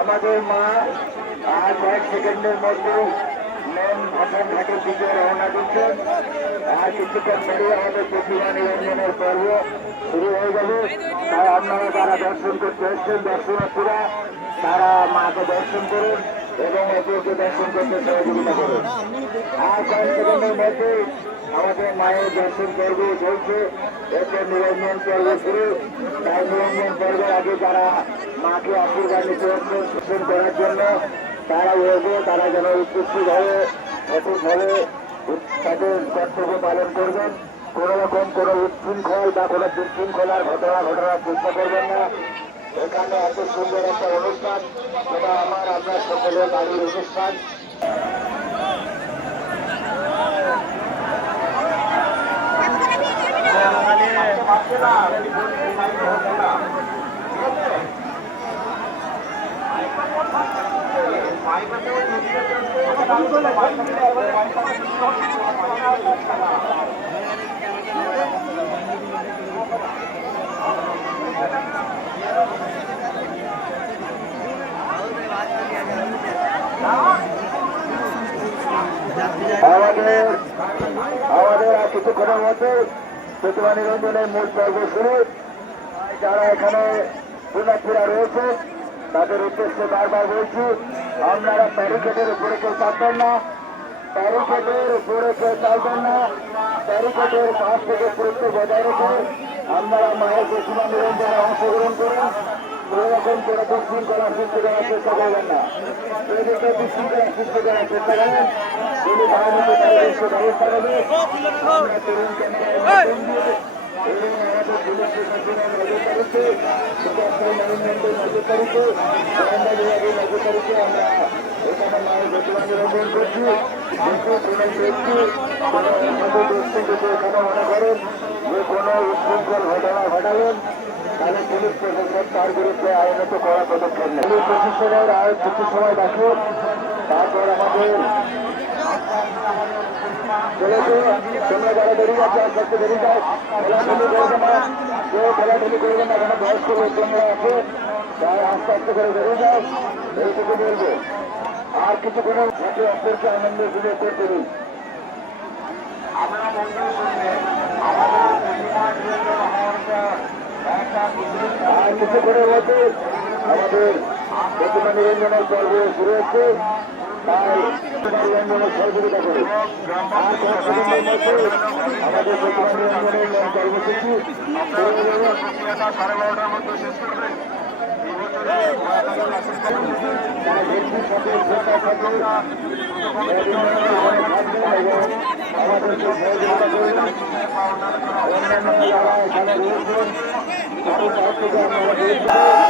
আমাদের মা আর কয়েক সেকেন্ডের মধ্যে মেন ভাষণ ঘাটের দিকে রওনা দিচ্ছেন। আর কিছুক্ষণ পরে আমাদের প্রতিমা নিরঞ্জনের পর্ব শুরু হয়ে যাবে তাই আপনারা যারা দর্শন করতে এসছেন, দর্শনার্থীরা, তারা মাকে দর্শন করুন। এবং অপরকে দর্শন করতে সহযোগিতা করুন আর কয়েক সেকেন্ডের মধ্যে আমাদের মায়ের দর্শন পর্ব চলছে। এরপর নিরঞ্জন পর্ব শুরু। তাই নিরঞ্জন পর্বের আগে যারা মাকে আশীর্বাদ নিতে দর্শন করার জন্য, তারা এগো তারা যেন উপস্থিত হয়ে সঠিকভাবে তাদের কর্তব্য পালন করবেন। কোন রকম কোন উচ্ছৃঙ্খল বা কোন বিশৃঙ্খলার ঘটনা, ঘটনার চেষ্টা করবেন না। এখানে এত সুন্দর একটা অনুষ্ঠান যেটা আমার আপনার সকলের বাড়ির অনুষ্ঠান। আমাদের আমাদের আর কিছুক্ষণের মধ্যে প্রতিমা নিরঞ্জনের মূল পর্ব শুরু। যারা এখানে পুনার্থীরা রয়েছে, তাদের উদ্দেশ্যে বারবার বলছি, আপনারা ব্যারিকেডের উপরে কেউ চাপবেন না। ব্যারিকেডের উপরে কেউ চালবেন না। ব্যারিকেডের পাশ থেকে পুরুত্ব বজায় রেখে আপনারা মায়ের প্রতিমা নিরঞ্জনে অংশগ্রহণ করুন। কোনো রকম কোনো বিশৃঙ্খলা সৃষ্টি করার চেষ্টা করবেন না। এদিকে বিশৃঙ্খলা সৃষ্টি করার চেষ্টা করেন তিনি ভারতীয় তারিখের ব্যবস্থা নেবে আমরা এখানে মায়ের প্রতিমা নিরঞ্জন করছি কিন্তু কোনো ব্যক্তি কোনো অসাধু ব্যক্তি যদি এখানে মনে করেন যে কোনো উচ্ছৃঙ্খল ঘটনা পুলিশ প্রশাসন তার বিরুদ্ধে আইনত করা পদক্ষেপ নেয় আর কিছু আমাদের আস্তে আস্তে করে বেরিয়ে যাও এইটুকু আর কিছু কোনো একে আনন্দ সুযোগ করতে দিন আমরা মন্দির শুনলে আর কিছু করে মধ্যে আমাদের প্রতিমা নিরঞ্জনের পর্ব শুরু হচ্ছে তাই সহযোগিতা করুন আর কয়েকদিনের মধ্যে আমাদের অন্যান্য যারা এখানে রয়েছেন তাদের কাছ থেকে আপনারা